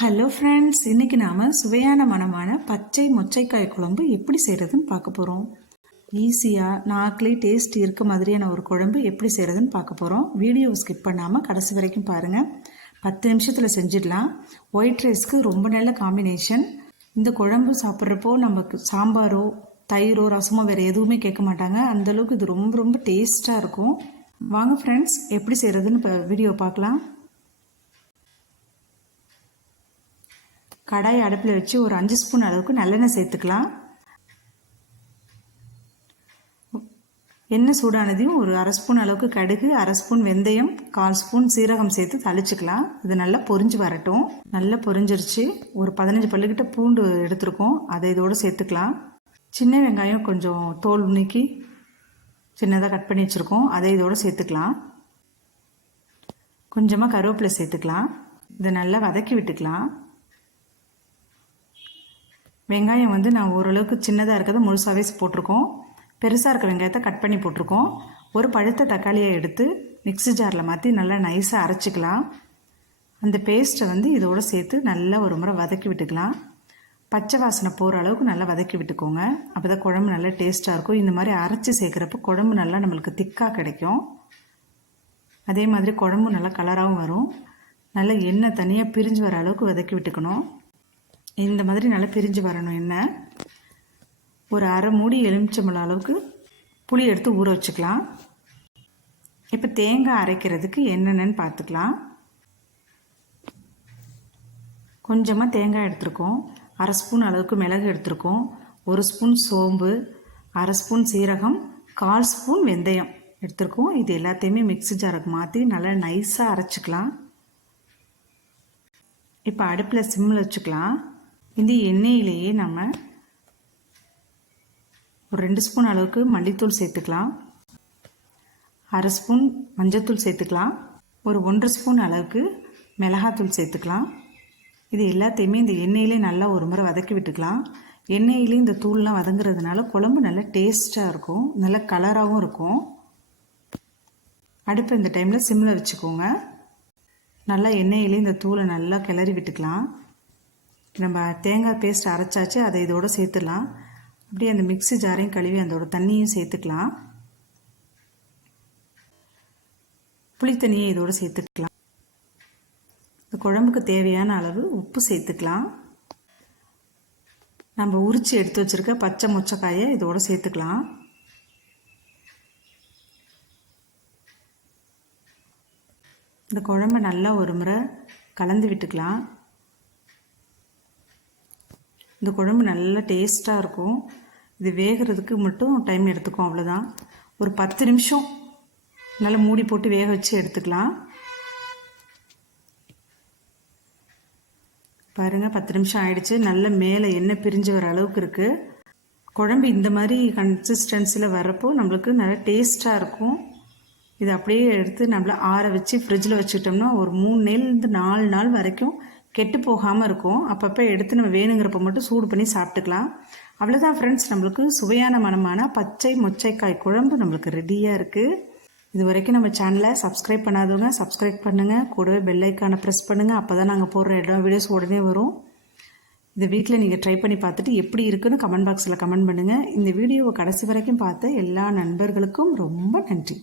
Hello friends இன்னைக்கு நாம் சுவையான மணமான பச்சை மொச்சைக்காய் குழம்பு எப்படி செய்கிறதுன்னு பார்க்க போகிறோம் ஈஸியாக நாக்கிலே டேஸ்ட் இருக்க மாதிரியான ஒரு குழம்பு எப்படி செய்கிறதுன்னு பார்க்க போகிறோம் வீடியோவை ஸ்கிப் பண்ணாமல் கடைசி வரைக்கும் பாருங்கள் பத்து நிமிஷத்தில் செஞ்சிடலாம். ஒயிட் ரைஸ்க்கு ரொம்ப நல்ல காம்பினேஷன் இந்த குழம்பு சாப்பிட்றப்போ நமக்கு சாம்பாரோ தயிரோ ரசமோ வேறு எதுவுமே கேட்க மாட்டாங்க. அந்தளவுக்கு இது ரொம்ப ரொம்ப டேஸ்ட்டாக இருக்கும். வாங்க ஃப்ரெண்ட்ஸ் எப்படி செய்கிறதுன்னு இப்போ வீடியோ பார்க்கலாம். கடாய் அடுப்பில் வச்சு ஒரு அஞ்சு ஸ்பூன் அளவுக்கு நல்லெண்ணெய் சேர்த்துக்கலாம். எண்ணெய் சூடானதையும் ஒரு அரை ஸ்பூன் அளவுக்கு கடுகு அரை ஸ்பூன் வெந்தயம் கால் ஸ்பூன் சீரகம் சேர்த்து தளிச்சுக்கலாம். இது நல்லா பொரிஞ்சு வரட்டும். நல்லா பொரிஞ்சிருச்சு. ஒரு பதினஞ்சு பல்லுக்கிட்ட பூண்டு எடுத்திருக்கோம். அதை இதோடு சேர்த்துக்கலாம். சின்ன வெங்காயம் கொஞ்சம் தோல் நீக்கி சின்னதாக கட் பண்ணி வச்சுருக்கோம். அதை இதோடு சேர்த்துக்கலாம். கொஞ்சமாக கருவேப்பிலை சேர்த்துக்கலாம். இதை நல்லா வதக்கி விட்டுக்கலாம். வெங்காயம் வந்து நான் ஓரளவுக்கு சின்னதாக இருக்கிறத முழுசாகவே போட்டிருக்கோம். பெருசாக இருக்க வெங்காயத்தை கட் பண்ணி போட்டிருக்கோம். ஒரு பழுத்த தக்காளியை எடுத்து மிக்ஸி ஜாரில் மாற்றி நல்லா நைஸாக அரைச்சிக்கலாம். அந்த பேஸ்ட்டை வந்து இதோடு சேர்த்து நல்லா ஒரு முறை வதக்கி விட்டுக்கலாம். பச்சை வாசனை போகிற அளவுக்கு நல்லா வதக்கி விட்டுக்கோங்க. அப்போ தான் குழம்பு நல்லா டேஸ்ட்டாக இருக்கும். இந்த மாதிரி அரைச்சி சேர்க்குறப்ப குழம்பு நல்லா நம்மளுக்கு திக்காக கிடைக்கும். அதே மாதிரி குழம்பு நல்லா கலராகவும் வரும். நல்லா எண்ணெய் தனியாக பிரிஞ்சு வர அளவுக்கு வதக்கி விட்டுக்கணும். இந்த மாதிரி நல்லா பிரிஞ்சு வரணும் என்ன ஒரு அரை மூடி எலுமிச்சம்பழம் அளவுக்கு புளி எடுத்து ஊற வச்சுக்கலாம். இப்போ தேங்காய் அரைக்கிறதுக்கு என்னென்னு பார்த்துக்கலாம். கொஞ்சமாக தேங்காய் எடுத்திருக்கோம். அரை ஸ்பூன் அளவுக்கு மிளகு எடுத்திருக்கோம். ஒரு ஸ்பூன் சோம்பு அரை ஸ்பூன் சீரகம் கால் ஸ்பூன் வெந்தயம் எடுத்திருக்கோம். இது எல்லாத்தையுமே மிக்ஸி ஜாருக்கு மாற்றி நல்லா நைஸாக அரைச்சிக்கலாம். இப்போ அடுப்பில் சிம்மில் வச்சுக்கலாம். இந்த எண்ணெயிலேயே நம்ம ஒரு ரெண்டு ஸ்பூன் அளவுக்கு மல்லித்தூள் சேர்த்துக்கலாம். அரை ஸ்பூன் மஞ்சத்தூள் சேர்த்துக்கலாம். ஒரு ஒன்றரை ஸ்பூன் அளவுக்கு மிளகாத்தூள் சேர்த்துக்கலாம். இது எல்லாத்தையுமே இந்த எண்ணெயிலே நல்லா ஒரு முறை வதக்கி விட்டுக்கலாம். எண்ணெயிலே இந்த தூள்லாம் வதங்குறதுனால குழம்பு நல்லா டேஸ்ட்டாக இருக்கும். நல்ல கலராகவும் இருக்கும். அடுப்பு இந்த டைமில் சிம்மில் வச்சுக்கோங்க. நல்லா எண்ணெயிலே இந்த தூளை நல்லா கிளறி விட்டுக்கலாம். நம்ம தேங்காய் பேஸ்ட் அரைச்சாச்சு அதை இதோடு சேர்த்துடலாம். அப்படியே அந்த மிக்ஸி ஜாரையும் கழுவி அதோட தண்ணியும் சேர்த்துக்கலாம். புளித்தண்ணியை இதோடு சேர்த்துக்கலாம். இந்த குழம்புக்கு தேவையான அளவு உப்பு சேர்த்துக்கலாம். நம்ம உரித்து எடுத்து வச்சுருக்க பச்சை முச்சக்காயை இதோடு சேர்த்துக்கலாம். இந்த குழம்பை நல்லா ஒரு முறை கலந்து விட்டுக்கலாம். இந்த குழம்பு நல்லா டேஸ்ட்டாக இருக்கும். இது வேகிறதுக்கு மட்டும் டைம் எடுத்துக்கும் அவ்வளோதான் ஒரு பத்து நிமிஷம் நல்லா மூடி போட்டு வேக வச்சு எடுத்துக்கலாம். பாருங்கள் பத்து நிமிஷம் ஆயிடுச்சு. நல்ல மேலே எண்ணெய் பிரிஞ்சு வர அளவுக்கு இருக்குது குழம்பு இந்த மாதிரி கன்சிஸ்டன்சியில் வரப்போ நம்மளுக்கு நல்லா டேஸ்ட்டாக இருக்கும். இதை அப்படியே எடுத்து நம்மள ஆற வச்சு ஃப்ரிட்ஜில் வச்சுக்கிட்டோம்னா ஒரு மூணு நாள்லேருந்து நாலு நாள் வரைக்கும் கெட்டு போகாமல் இருக்கும். அப்பப்போ எடுத்து நம்ம வேணுங்கிறப்ப மட்டும் சூடு பண்ணி சாப்பிட்டுக்கலாம். அவ்வளோதான் ஃப்ரெண்ட்ஸ் நம்மளுக்கு சுவையான மனமான பச்சை மொச்சைக்காய் குழம்பு நம்மளுக்கு ரெடியாக இருக்குது இது வரைக்கும் நம்ம சேனலை சப்ஸ்கிரைப் பண்ணாதவங்க சப்ஸ்கிரைப் பண்ணுங்கள் கூடவே பெல்லைக்கானை ப்ரெஸ் பண்ணுங்கள் அப்போ தான் நாங்கள் போடுற இடம் வீடியோஸ் உடனே வரும். இந்த வீட்டில் நீங்கள் ட்ரை பண்ணி பார்த்துட்டு எப்படி இருக்குன்னு கமெண்ட் பாக்ஸில் கமெண்ட் பண்ணுங்கள் இந்த வீடியோவை கடைசி வரைக்கும் பார்த்த எல்லா நண்பர்களுக்கும் ரொம்ப நன்றி.